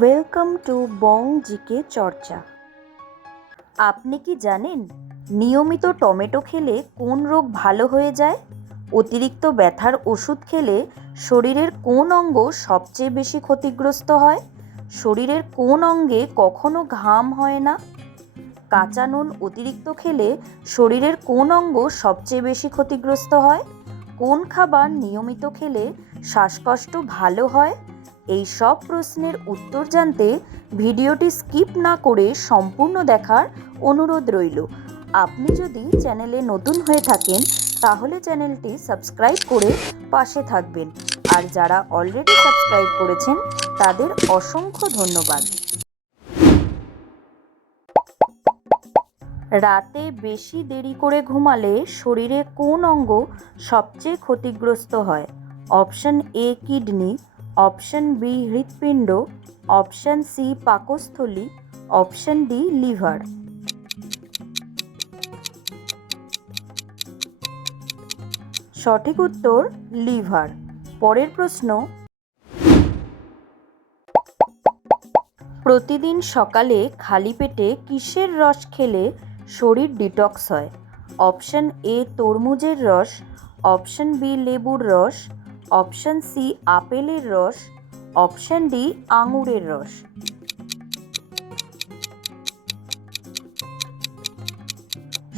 Welcome to Bong GK চর্চা আপনি কি জানেন নিয়মিত টমেটো খেলে কোন রোগ ভালো হয়ে যায়? অতিরিক্ত ব্যথার ওষুধ খেলে শরীরের কোন অঙ্গ সবচেয়ে বেশি ক্ষতিগ্রস্ত হয়? শরীরের কোন অঙ্গে কখনো ঘাম হয় না? কাঁচা নুন অতিরিক্ত খেলে শরীরের কোন অঙ্গ সবচেয়ে বেশি ক্ষতিগ্রস্ত হয়? কোন খাবার নিয়মিত খেলে শ্বাসকষ্ট ভালো হয়? এই সব প্রশ্নের উত্তর জানতে ভিডিওটি স্কিপ না করে সম্পূর্ণ দেখার অনুরোধ রইল। আপনি যদি চ্যানেলে নতুন হয়ে থাকেন, তাহলে চ্যানেলটি সাবস্ক্রাইব করে পাশে থাকবেন। আর যারা অলরেডি সাবস্ক্রাইব করেছেন, তাদের অসংখ্য ধন্যবাদ। রাতে বেশি দেরি করে ঘুমালে শরীরে কোন অঙ্গ সবচেয়ে ক্ষতিগ্রস্ত হয়? Option A, kidney. Option B হৃৎপিণ্ড, অপশন সি পাকস্থলী, অপশন ডি লিভার। সঠিক উত্তর লিভার। পরের প্রশ্ন, প্রতিদিন সকালে খালি পেটে কিসের রস খেলে শরীর ডিটক্স হয়? অপশন এ তরমুজের রস, অপশন বি লেবুর রস অপশন সি, আপেলের রস, অপশন ডি, আঙুরের রস।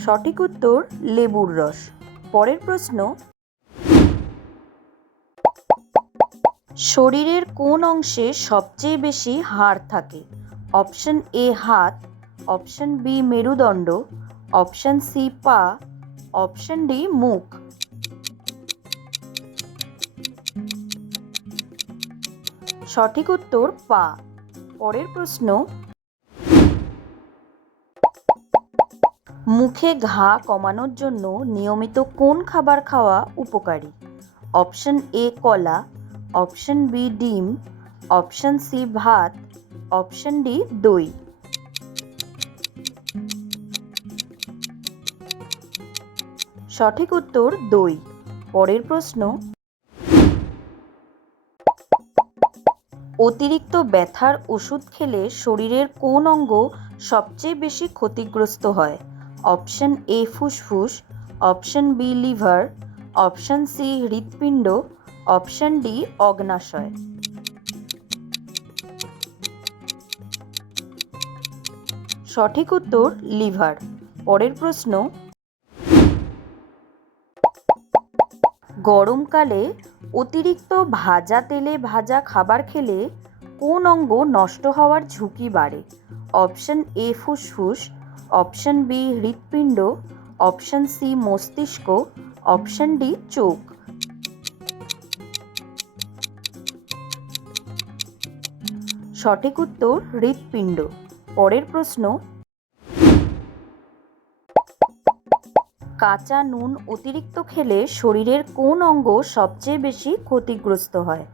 সঠিক উত্তর, লেবুর রস। পরের প্রশ্ন, শরীরের কোন অংশে সবচেয়ে বেশি হাড় থাকে? অপশন এ, হাত, অপশন বি, মেরুদণ্ড, অপশন সি, পা, অপশন ডি, মুখ। সঠিক উত্তর পা। পরের প্রশ্ন, মুখে ঘা কমানোর জন্য নিয়মিত কোন খাবার খাওয়া উপকারী? অপশন এ, কলা, অপশন বি, ডিম, অপশন সি, ভাত, অপশন ডি, দই। সঠিক উত্তর দই। পরের প্রশ্ন অতিরিক্ত ব্যথার ওষুধ খেলে শরীরের কোন অঙ্গ সবচেয়ে বেশি ক্ষতিগ্রস্ত হয়? অপশন এ ফুসফুস, option B liver, option C হৃৎপিণ্ড, অপশন ডি অগ্নাশয়। সঠিক উত্তর লিভার। পরের প্রশ্ন, গরমকালে অতিরিক্ত ভাজা তেলে ভাজা খাবার খেলে কোন অঙ্গ নষ্ট হওয়ার ঝুঁকি বাড়ে? অপশন এ ফুসফুস, অপশন বি হৃৎপিণ্ড, অপশন সি মস্তিষ্ক, অপশন ডি চোখ। সঠিক উত্তর হৃৎপিণ্ড। পরের প্রশ্ন কাঁচা নুন অতিরিক্ত খেলে শরীরের কোন অঙ্গ সবচেয়ে বেশি ক্ষতিগ্রস্ত হয়?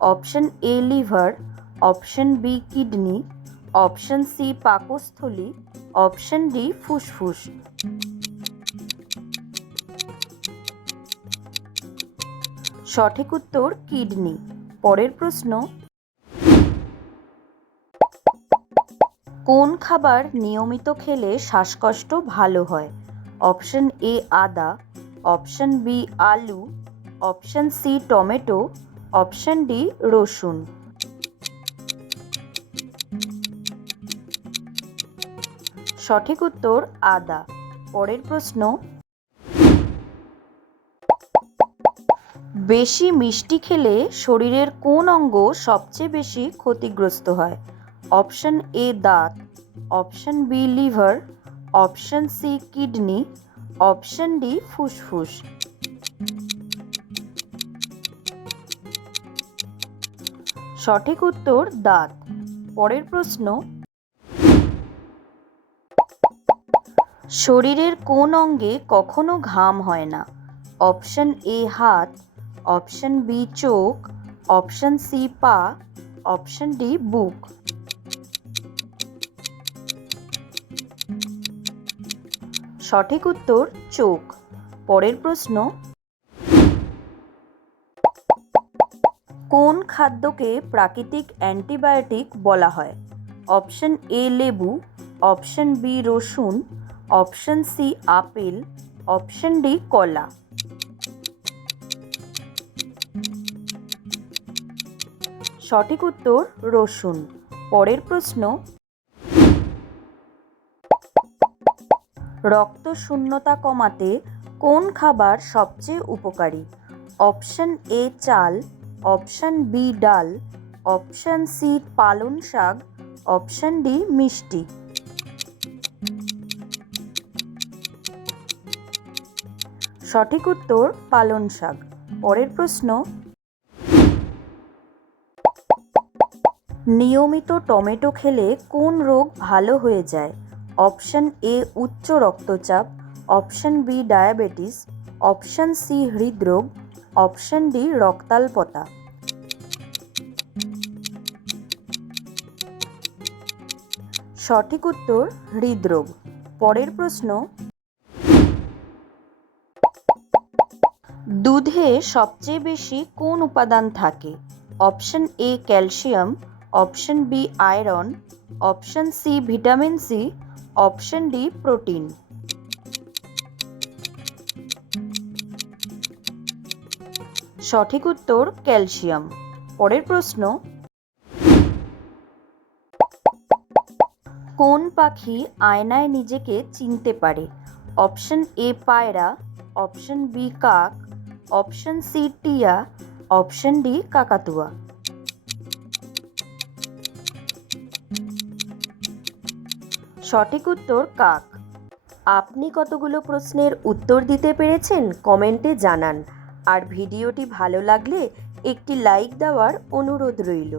Option A liver. Option B kidney. Option C পাকস্থলী। অপশন ডি ফুসফুস। সঠিক উত্তর, কিডনি। পরের প্রশ্ন। কোন খাবার নিয়মিত খেলে শ্বাসকষ্ট ভালো হয়? অপশন এ আদা, অপশন বি আলু, option C tomato, option D রসুন। সঠিক উত্তর আদা। পরের প্রশ্ন। বেশি মিষ্টি খেলে শরীরের কোন অঙ্গ সবচেয়ে বেশি ক্ষতিগ্রস্ত হয়? অপশন এ দাঁত, option B liver option C, kidney, option D, ফুসফুস। সঠিক উত্তর দাঁত। পরের প্রশ্ন, শরীরের কোন অঙ্গে কখনো ঘাম হয় না? অপশন এ, হাত, অপশন বি, চোখ, অপশন সি, পা, অপশন ডি, বুক। সঠিক উত্তর চোখ। পরের প্রশ্ন, কোন খাদ্যকে প্রাকৃতিক অ্যান্টিবায়োটিক বলা হয়? অপশন এ লেবু, অপশন বি রসুন, option C apple, option D কলা। সঠিক উত্তর রসুন। পরের প্রশ্ন রক্ত শূন্যতা কমাতে কোন খাবার সবচেয়ে উপকারী? অপশন এ চাল, অপশন বি ডাল, অপশন সি পালং শাক, অপশন ডি মিষ্টি। সঠিক উত্তর পালং শাক। পরের প্রশ্ন। নিয়মিত টমেটো খেলে কোন রোগ ভালো হয়ে যায়? অপশন এ উচ্চ রক্তচাপ, option B diabetes, option C হৃদরোগ, অপশন ডি রক্তাল্পতা। সঠিক উত্তর, হৃদরোগ। পরের প্রশ্ন, দুধে সবচেয়ে বেশি কোন উপাদান থাকে? Option A calcium, option B iron, option C vitamin C option D protein সঠিক উত্তর ক্যালসিয়াম পরের প্রশ্ন, কোন পাখি আয়নায় নিজেকে চিনতে পারে? অপশন এ পায়রা। অপশন বি কাক। অপশন সি টিয়া। অপশন ডি কাকাতুয়া। সঠিক উত্তর কাক। আপনি কতগুলো প্রশ্নের উত্তর দিতে পেরেছেন কমেন্টে জানান। আর ভিডিওটি ভালো লাগলে একটি লাইক দেওয়ার অনুরোধ রইল।